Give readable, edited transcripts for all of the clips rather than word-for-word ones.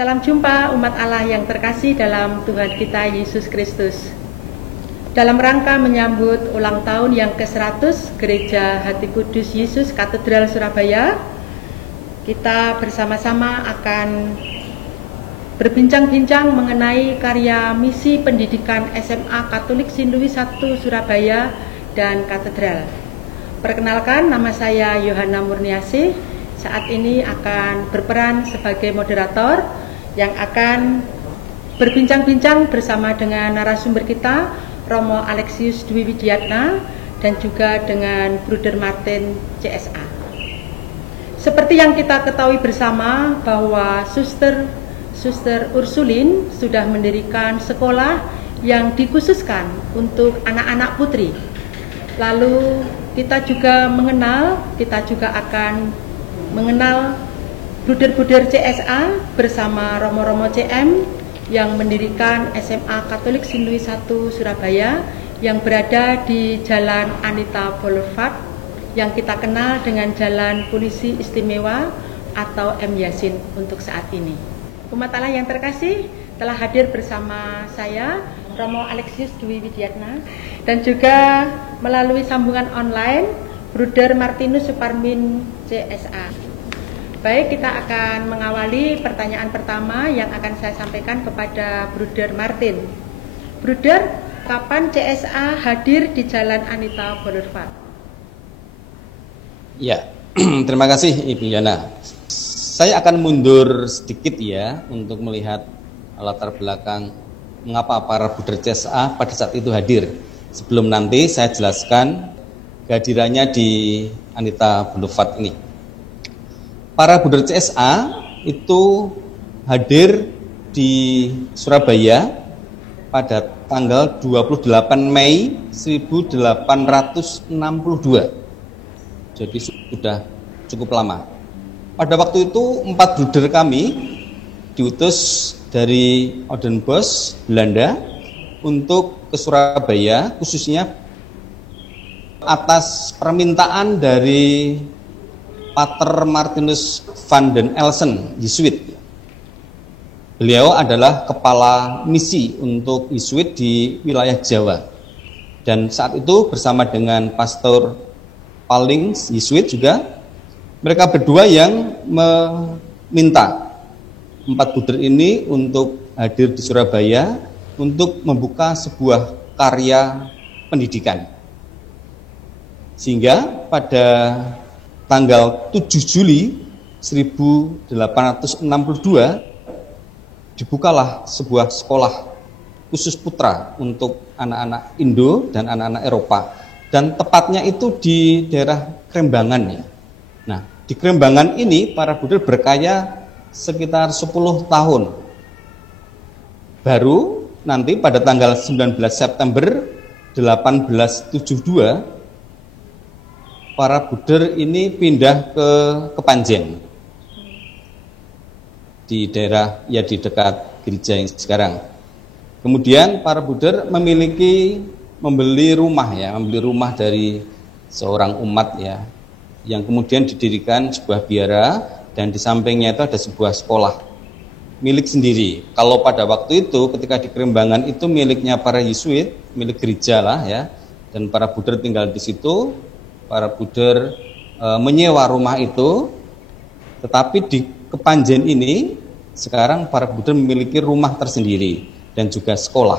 Salam jumpa umat Allah yang terkasih dalam Tuhan kita Yesus Kristus. Dalam rangka menyambut ulang tahun yang ke-100 Gereja Hati Kudus Yesus Katedral Surabaya, kita bersama-sama akan berbincang-bincang mengenai karya misi pendidikan SMA Katolik Saint Louis I Surabaya dan Katedral. Perkenalkan, nama saya Yohana Murniasih. Saat ini akan berperan sebagai moderator yang akan berbincang-bincang bersama dengan narasumber kita, Romo Alexius Dwi Widiatna, dan juga dengan Bruder Martin CSA. Seperti yang kita ketahui bersama bahwa Suster Ursulin sudah mendirikan sekolah yang dikhususkan untuk anak-anak putri. Lalu kita juga akan mengenal Bruder-Bruder CSA bersama Romo-Romo CM yang mendirikan SMA Katolik Saint Louis I Surabaya yang berada di Jalan Anita Boulevard yang kita kenal dengan Jalan Polisi Istimewa atau M. Yasin untuk saat ini. Umat Allah yang terkasih, telah hadir bersama saya Romo Alexius Dwi Widiatna dan juga melalui sambungan online Bruder Martinus Suparmin CSA. Baik, kita akan mengawali pertanyaan pertama yang akan saya sampaikan kepada Bruder Martin. Bruder, kapan CSA hadir di Jalan Anita Boulevard? Ya, terima kasih Ibu Yana. Saya akan mundur sedikit ya untuk melihat latar belakang mengapa para Bruder CSA pada saat itu hadir. Sebelum nanti saya jelaskan kehadirannya di Anita Boulevard ini. Para Bruder CSA itu hadir di Surabaya pada tanggal 28 Mei 1862. Jadi sudah cukup lama. Pada waktu itu 4 bruder kami diutus dari Oudenbosch, Belanda untuk ke Surabaya, khususnya atas permintaan dari Pater Martinus van den Elsen, Yesuit. Beliau adalah kepala misi untuk Yesuit di wilayah Jawa. Dan saat itu bersama dengan Pastor Paling Yesuit juga, mereka berdua yang meminta 4 bruder ini untuk hadir di Surabaya untuk membuka sebuah karya pendidikan. Sehingga pada tanggal 7 Juli 1862 dibukalah sebuah sekolah khusus putra untuk anak-anak Indo dan anak-anak Eropa. Dan tepatnya itu di daerah Krembangan ya. Nah, di Krembangan ini para bruder berkarya sekitar 10 tahun. Baru nanti pada tanggal 19 September 1872 para bruder ini pindah ke Kepanjen di daerah ya di dekat gereja yang sekarang. Kemudian para bruder membeli rumah dari seorang umat ya, yang kemudian didirikan sebuah biara dan di sampingnya itu ada sebuah sekolah milik sendiri. Kalau pada waktu itu ketika di Krembangan itu miliknya para Yesuit, milik gereja lah ya, dan para bruder tinggal di situ. Para bruder menyewa rumah itu, tetapi di Kepanjen ini sekarang para bruder memiliki rumah tersendiri dan juga sekolah.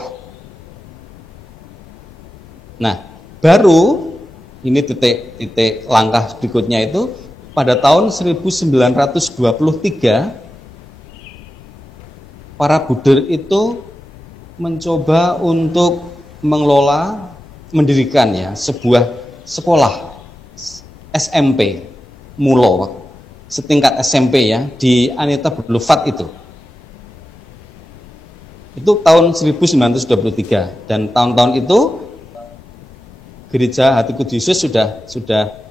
Nah, baru ini titik langkah berikutnya itu pada tahun 1923 para bruder itu mencoba untuk mendirikan ya sebuah sekolah SMP Mulo setingkat SMP ya di Anita Boulevard itu. Itu tahun 1923 dan tahun-tahun itu Gereja Hati Kudus Yesus sudah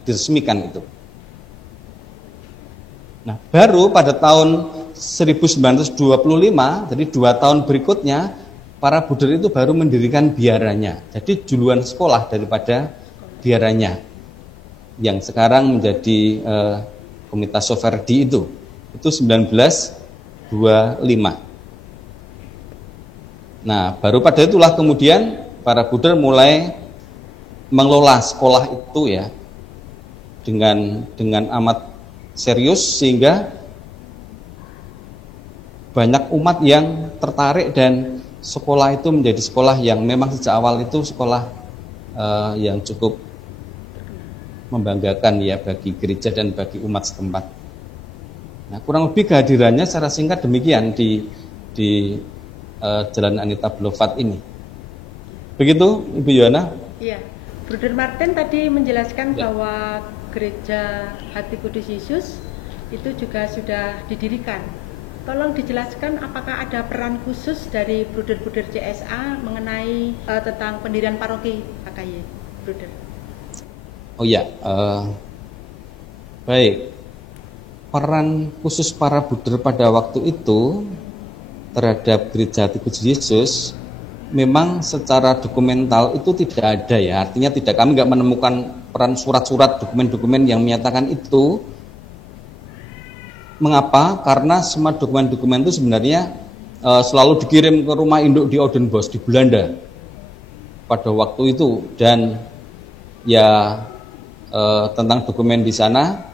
diresmikan itu. Nah, baru pada tahun 1925, jadi 2 tahun berikutnya, para bruder itu baru mendirikan biaranya. Jadi duluan sekolah daripada biaranya, yang sekarang menjadi Komunitas Soferdi itu 1925. Nah, baru pada itulah kemudian para Buddha mulai mengelola sekolah itu ya dengan amat serius, sehingga banyak umat yang tertarik dan sekolah itu menjadi sekolah yang memang sejak awal itu sekolah yang cukup membanggakan ya bagi gereja dan bagi umat setempat. Nah, kurang lebih kehadirannya secara singkat demikian di Jalan Anita Blofat ini. Begitu, Ibu Yohana? Iya, Bruder Martin tadi menjelaskan bahwa Gereja Hati Kudus Yesus itu juga sudah didirikan. Tolong dijelaskan apakah ada peran khusus dari Bruder-Bruder CSA mengenai tentang pendirian paroki AKY, Bruder? Oh ya, baik. Peran khusus para Bruder pada waktu itu terhadap Gereja Hati Kudus Yesus memang secara dokumental itu tidak ada ya. Artinya kami nggak menemukan peran surat-surat, dokumen-dokumen yang menyatakan itu. Mengapa? Karena semua dokumen-dokumen itu sebenarnya selalu dikirim ke rumah induk di Oudenbosch di Belanda pada waktu itu, dan ya tentang dokumen di sana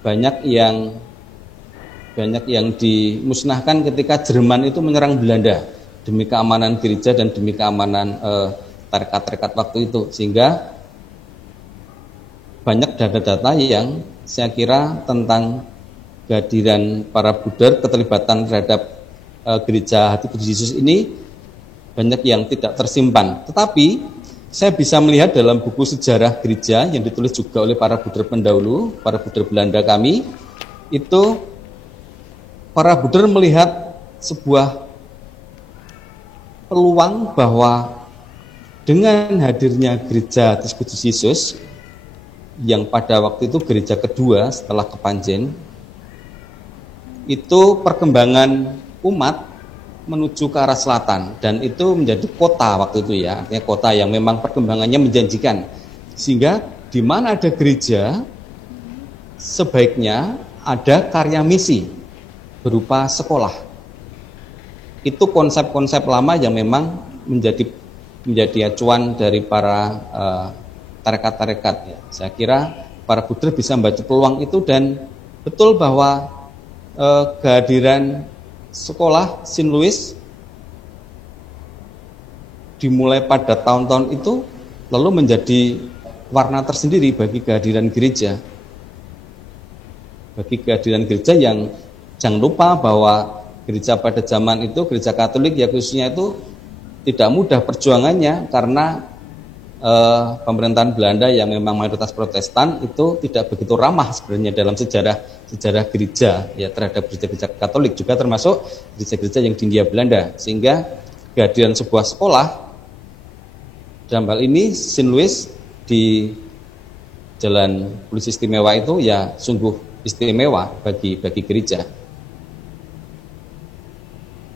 banyak yang dimusnahkan ketika Jerman itu menyerang Belanda demi keamanan gereja dan demi keamanan tarekat-tarekat waktu itu, sehingga banyak data-data yang saya kira tentang kehadiran para Buddha, keterlibatan terhadap Gereja Hati Kudus Yesus ini banyak yang tidak tersimpan. Tetapi saya bisa melihat dalam buku sejarah gereja yang ditulis juga oleh para Buddha pendahulu, para Buddha Belanda kami, itu para Buddha melihat sebuah peluang bahwa dengan hadirnya Gereja Hati Kudus Yesus yang pada waktu itu gereja kedua setelah Kepanjen, itu perkembangan umat menuju ke arah selatan, dan itu menjadi kota waktu itu ya, artinya kota yang memang perkembangannya menjanjikan, sehingga di mana ada gereja sebaiknya ada karya misi berupa sekolah. Itu konsep-konsep lama yang memang menjadi acuan dari para tarekat-tarekat ya. Saya kira para Buddha bisa membaca peluang itu, dan betul bahwa kehadiran sekolah Saint Louis dimulai pada tahun-tahun itu lalu menjadi warna tersendiri bagi kehadiran gereja. Bagi kehadiran gereja yang jangan lupa bahwa gereja pada zaman itu, gereja Katolik ya khususnya, itu tidak mudah perjuangannya karena pemerintahan Belanda yang memang mayoritas Protestan itu tidak begitu ramah sebenarnya dalam sejarah gereja ya terhadap gereja-gereja Katolik, juga termasuk gereja-gereja yang di Hindia Belanda, sehingga kehadiran sebuah sekolah dalam hal ini Saint Louis di Jalan Polisi Istimewa itu ya sungguh istimewa bagi gereja.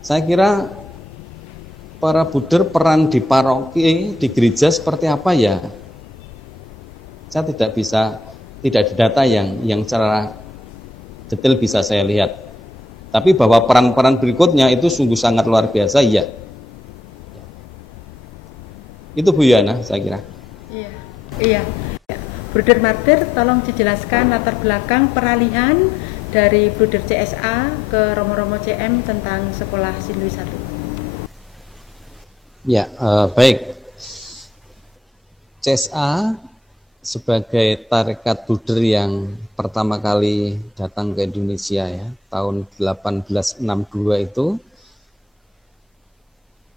Saya kira para Buddha peran di paroki, di gereja seperti apa ya? Saya tidak ada data yang secara detail bisa saya lihat. Tapi bahwa peran-peran berikutnya itu sungguh sangat luar biasa, iya. Itu Bu Yana, saya kira. Iya. Bruder Martir, tolong dijelaskan latar belakang peralihan dari Bruder CSA ke Romo-Romo CM tentang sekolah Saint Louis 1. Ya, baik. CSA sebagai tarekat Buddha yang pertama kali datang ke Indonesia ya, tahun 1862 itu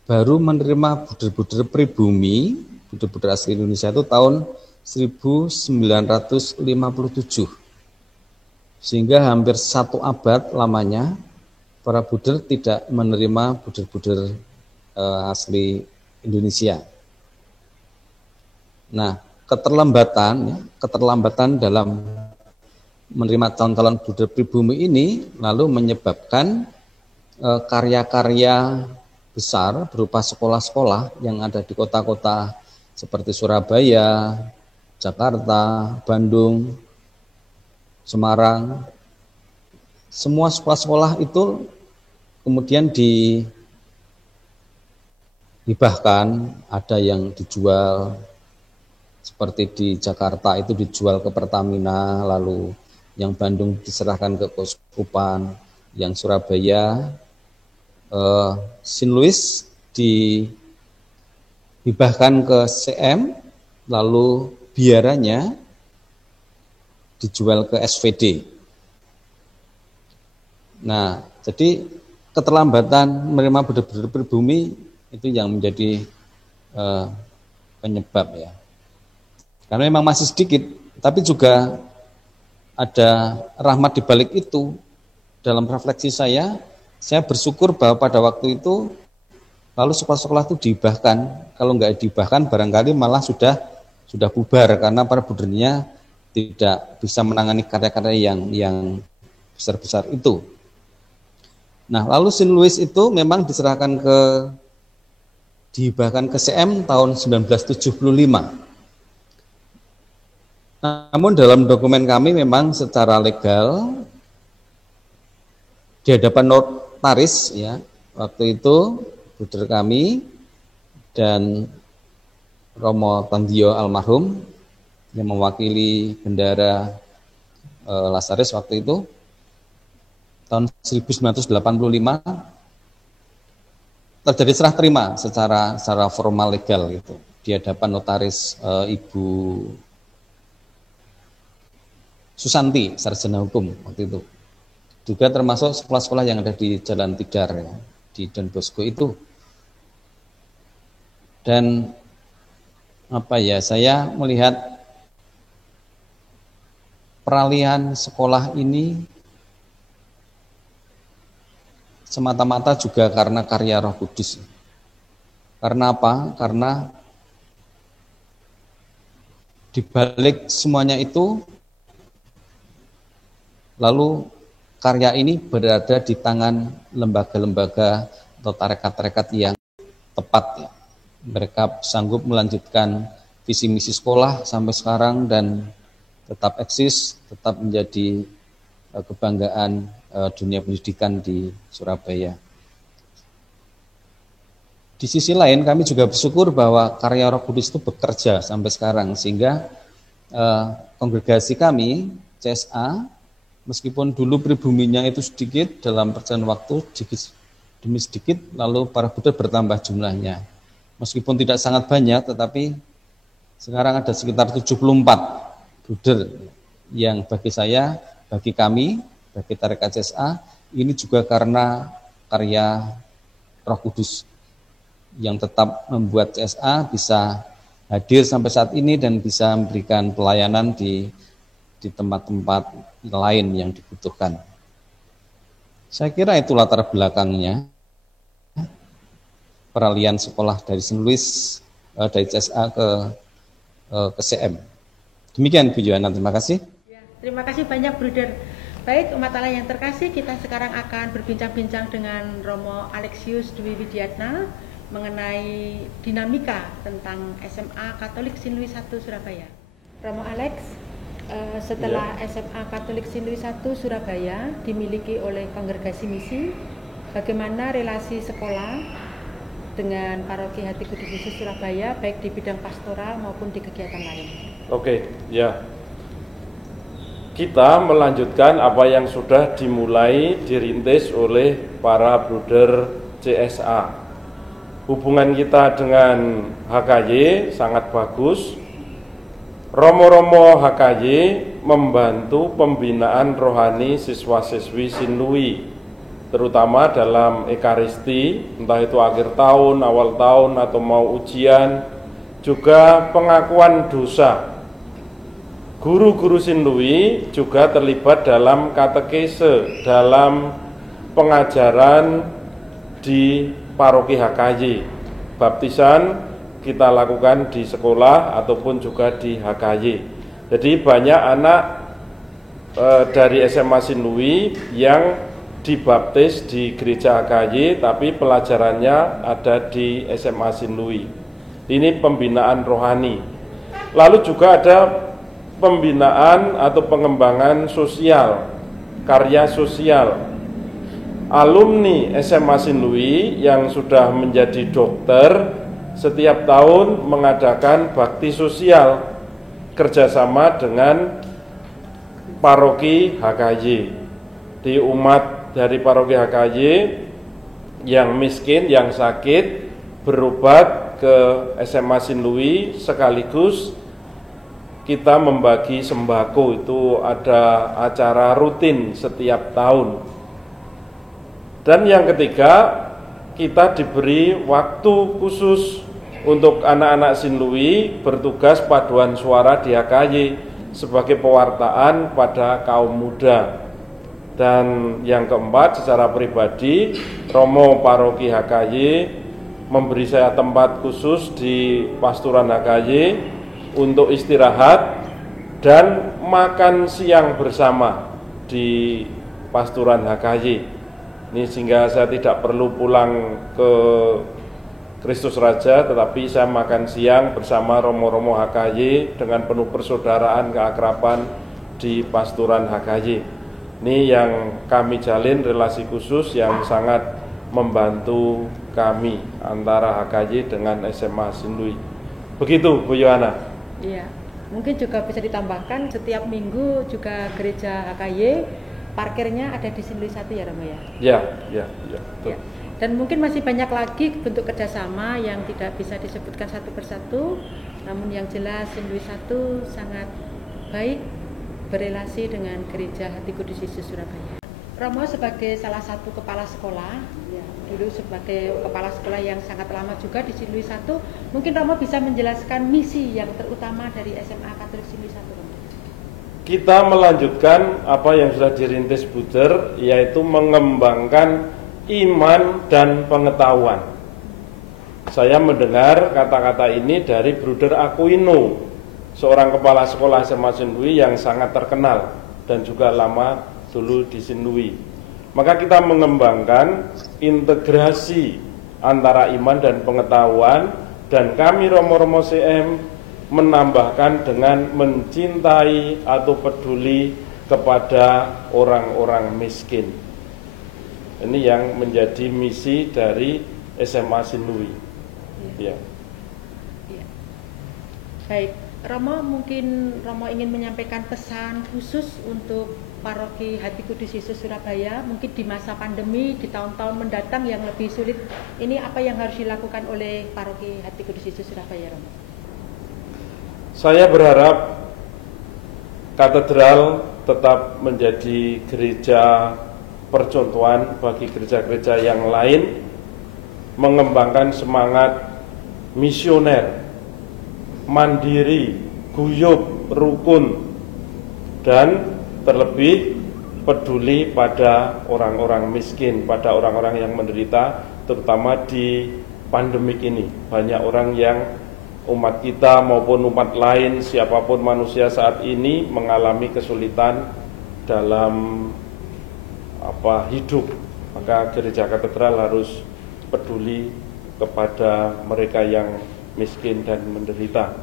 baru menerima Buddha pribumi, Buddha asli Indonesia itu tahun 1957. Sehingga hampir 1 abad lamanya para Buddha tidak menerima Buddha asli Indonesia. Nah, keterlambatan dalam menerima calon-calon Buddha pribumi ini lalu menyebabkan karya-karya besar berupa sekolah-sekolah yang ada di kota-kota seperti Surabaya, Jakarta, Bandung, Semarang, semua sekolah-sekolah itu kemudian dihibahkan, ada yang dijual, seperti di Jakarta itu dijual ke Pertamina, lalu yang Bandung diserahkan ke Keuskupan, yang Surabaya, St. Louis dihibahkan ke CM, lalu biaranya dijual ke SVD. Nah, jadi keterlambatan menerima buder-buder pribumi itu yang menjadi penyebab ya. Karena memang masih sedikit, tapi juga ada rahmat di balik itu. Dalam refleksi saya bersyukur bahwa pada waktu itu lalu sekolah-sekolah itu dihibahkan. Kalau nggak dihibahkan barangkali malah sudah bubar karena para budernya tidak bisa menangani karya-karya yang besar-besar itu. Nah, lalu St. Louis itu memang dihibahkan ke CM tahun 1975. Namun dalam dokumen kami memang secara legal di hadapan notaris ya, waktu itu buder kami dan Romo Tandio almarhum yang mewakili bendara Lasaris waktu itu tahun 1985 terjadi serah terima secara formal legal gitu di hadapan notaris Ibu Susanti, sarjana hukum waktu itu. Juga termasuk sekolah-sekolah yang ada di Jalan Tidar ya, di Don Bosco itu. Dan saya melihat peralihan sekolah ini semata-mata juga karena karya Roh Kudus. Karena apa? Karena di balik semuanya itu lalu karya ini berada di tangan lembaga-lembaga atau tarekat-tarekat yang tepat ya. Mereka sanggup melanjutkan visi misi sekolah sampai sekarang dan tetap eksis, tetap menjadi kebanggaan dunia pendidikan di Surabaya. Di sisi lain kami juga bersyukur bahwa karya Roh Kudus itu bekerja sampai sekarang sehingga kongregasi kami CSA meskipun dulu pribuminya itu sedikit, dalam perjalanan waktu sedikit demi sedikit, lalu para buder bertambah jumlahnya. Meskipun tidak sangat banyak, tetapi sekarang ada sekitar 74 buder yang bagi saya, bagi kami, bagi tarekat CSA, ini juga karena karya Roh Kudus yang tetap membuat CSA bisa hadir sampai saat ini dan bisa memberikan pelayanan di tempat-tempat lain yang dibutuhkan. Saya kira itu latar belakangnya peralihan sekolah dari St. Louis dari CSA ke CM. Demikian Bu Yohana, terima kasih. Ya, terima kasih banyak Bruder. Baik umat Allah yang terkasih, kita sekarang akan berbincang-bincang dengan Romo Alexius Dwi Widiatna mengenai dinamika tentang SMA Katolik St. Louis 1 Surabaya. Romo Alex, setelah SMA Katolik St. Louis 1 Surabaya dimiliki oleh kongregasi misi, bagaimana relasi sekolah dengan Paroki Hati Kudus Yesus Surabaya baik di bidang pastoral maupun di kegiatan lain? Oke, ya. Kita melanjutkan apa yang sudah dimulai dirintis oleh para bruder CSA. Hubungan kita dengan HKY sangat bagus. Romo-romo HKY membantu pembinaan rohani siswa-siswi St. Louis, terutama dalam Ekaristi, entah itu akhir tahun, awal tahun, atau mau ujian, juga pengakuan dosa. Guru-guru St. Louis juga terlibat dalam katekese, dalam pengajaran di paroki HKY. Baptisan kita lakukan di sekolah ataupun juga di HKY. Jadi banyak anak dari SMA St. Louis yang dibaptis di gereja HKY, tapi pelajarannya ada di SMA St. Louis. Ini pembinaan rohani. Lalu juga ada pembinaan atau pengembangan sosial karya sosial. Alumni SMA Sinlui yang sudah menjadi dokter setiap tahun mengadakan bakti sosial kerjasama dengan paroki HKY. Di umat dari paroki HKY yang miskin, yang sakit, berobat ke SMA Sinlui, sekaligus kita membagi sembako. Itu ada acara rutin setiap tahun. Dan yang ketiga, kita diberi waktu khusus untuk anak-anak Sinlui bertugas paduan suara di HKY sebagai pewartaan pada kaum muda. Dan yang keempat, secara pribadi, Romo Paroki HKY memberi saya tempat khusus di Pasturan HKY untuk istirahat dan makan siang bersama di Pasturan HKY. Ini sehingga saya tidak perlu pulang ke Kristus Raja, tetapi saya makan siang bersama Romo-Romo HKY dengan penuh persaudaraan, keakraban di Pasturan HKY. Ini yang kami jalin relasi khusus yang sangat membantu kami antara HKY dengan SMA Sinlui. Begitu, Bu Yohana. Iya, mungkin juga bisa ditambahkan setiap minggu juga gereja HKY parkirnya ada di Sinlui 1 ya Romo ya? Ya. Dan mungkin masih banyak lagi bentuk kerjasama yang tidak bisa disebutkan satu persatu, namun yang jelas Sinlui 1 sangat baik berelasi dengan gereja Hati Kudus Yesus Surabaya. Romo sebagai salah satu kepala sekolah, dulu sebagai kepala sekolah yang sangat lama juga di Sinlui 1, mungkin Romo bisa menjelaskan misi yang terutama dari SMA Katolik Sinlui 1, Romo. Kita melanjutkan apa yang sudah dirintis Buder, yaitu mengembangkan iman dan pengetahuan. Saya mendengar kata-kata ini dari Bruder Aquino, seorang kepala sekolah SMA Sinlui yang sangat terkenal dan juga lama dulu di Sinlui. Maka kita mengembangkan integrasi antara iman dan pengetahuan, dan kami Romo-Romo CM menambahkan dengan mencintai atau peduli kepada orang-orang miskin. Ini yang menjadi misi dari SMA Sinlui. Ya. Baik, Romo, mungkin Romo ingin menyampaikan pesan khusus untuk Paroki Hati Kudus Yesus Surabaya, mungkin di masa pandemi, di tahun-tahun mendatang yang lebih sulit, ini apa yang harus dilakukan oleh Paroki Hati Kudus Yesus Surabaya, Romo? Saya berharap katedral tetap menjadi gereja percontohan bagi gereja-gereja yang lain, mengembangkan semangat misioner, mandiri, guyup, rukun, dan terlebih peduli pada orang-orang miskin, pada orang-orang yang menderita, terutama di pandemik ini. Banyak orang yang umat kita maupun umat lain, siapapun manusia saat ini mengalami kesulitan dalam hidup. Maka gereja katedral harus peduli kepada mereka yang miskin dan menderita.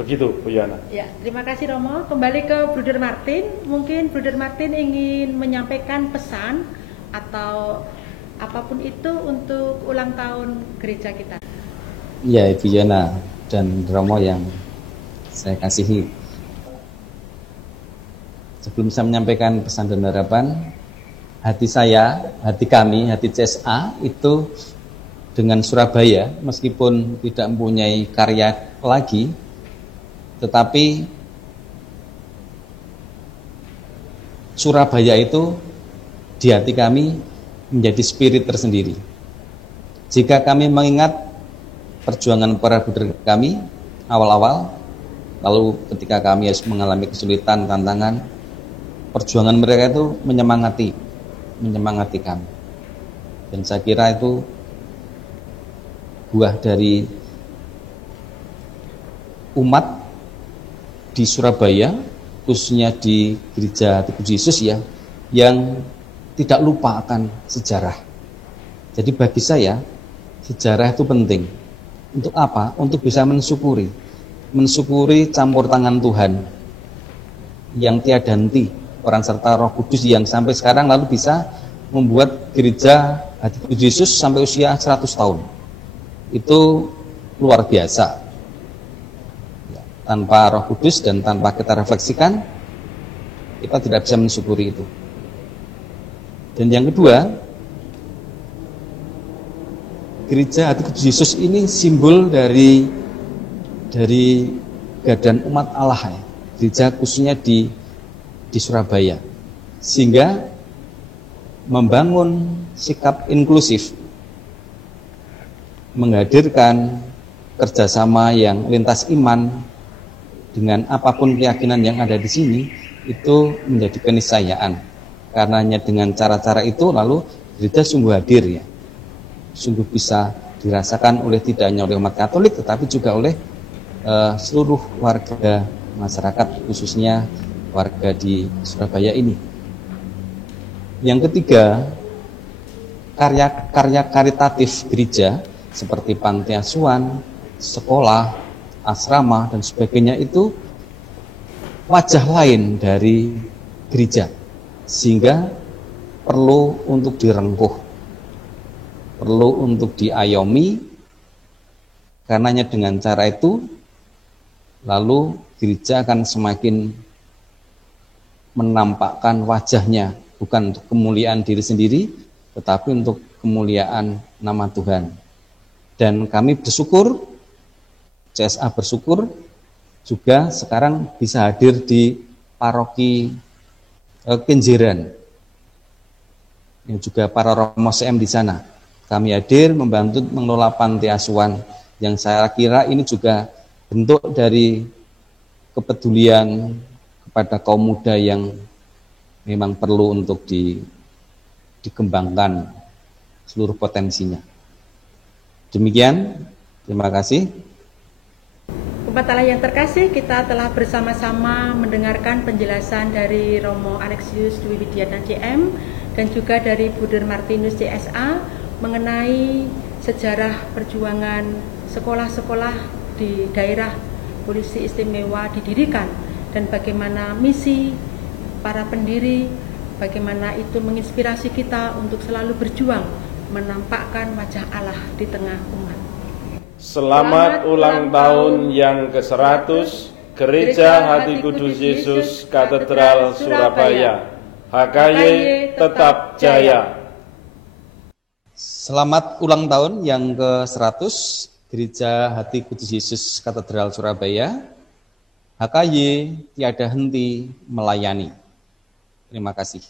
Begitu, Bu Yana. Ya, terima kasih Romo. Kembali ke Bruder Martin. Mungkin Bruder Martin ingin menyampaikan pesan atau apapun itu untuk ulang tahun gereja kita. Ya, Ibu Yana dan Romo yang saya kasihi. Sebelum saya menyampaikan pesan dan harapan, hati saya, hati kami, hati CSA itu dengan Surabaya, meskipun tidak mempunyai karya lagi, tetapi Surabaya itu di hati kami menjadi spirit tersendiri. Jika kami mengingat perjuangan para bruder kami awal-awal, lalu ketika kami harus mengalami kesulitan, tantangan, perjuangan mereka itu menyemangati kami. Dan saya kira itu buah dari umat di Surabaya, khususnya di Gereja Hati Kudus Yesus ya, yang tidak lupa akan sejarah. Jadi bagi saya sejarah itu penting. Untuk apa? Untuk bisa mensyukuri campur tangan Tuhan yang tiada henti peran serta Roh Kudus yang sampai sekarang lalu bisa membuat gereja Hati Kudus Yesus sampai usia 100 tahun. Itu luar biasa. Tanpa Roh Kudus dan tanpa kita refleksikan, kita tidak bisa mensyukuri itu. Dan yang kedua, gereja Hati Kudus Yesus ini simbol dari gadan umat Allah ya. Gereja khususnya di Surabaya, sehingga membangun sikap inklusif, menghadirkan kerjasama yang lintas iman dengan apapun keyakinan yang ada di sini, itu menjadi keniscayaan. Karenanya dengan cara-cara itu lalu gereja sungguh hadir ya, sungguh bisa dirasakan oleh tidak hanya oleh umat Katolik tetapi juga oleh seluruh warga masyarakat, khususnya warga di Surabaya ini. Yang ketiga, karya-karya karitatif gereja seperti panti asuhan, sekolah, asrama dan sebagainya itu wajah lain dari gereja, sehingga perlu untuk direngkuh, perlu untuk diayomi. Karenanya dengan cara itu lalu gereja akan semakin menampakkan wajahnya, bukan untuk kemuliaan diri sendiri, tetapi untuk kemuliaan nama Tuhan. Dan kami bersyukur, CSA bersyukur juga sekarang bisa hadir di paroki Kenjeran, yang juga para Romo CM di sana. Kami hadir membantu mengelola panti asuhan, yang saya kira ini juga bentuk dari kepedulian kepada kaum muda yang memang perlu untuk dikembangkan seluruh potensinya. Demikian, terima kasih. Umat Allah yang terkasih, kita telah bersama-sama mendengarkan penjelasan dari Romo Alexius Dwi Widiana CM dan juga dari Buder Martinus CSA mengenai sejarah perjuangan sekolah-sekolah di daerah Polisi Istimewa didirikan dan bagaimana misi para pendiri, bagaimana itu menginspirasi kita untuk selalu berjuang menampakkan wajah Allah di tengah umat. Selamat ulang tahun yang ke-100 Gereja Hati Kudus Yesus Katedral Surabaya. HKY tetap jaya. Selamat ulang tahun yang ke-100 Gereja Hati Kudus Yesus Katedral Surabaya. HKY tiada henti melayani. Terima kasih.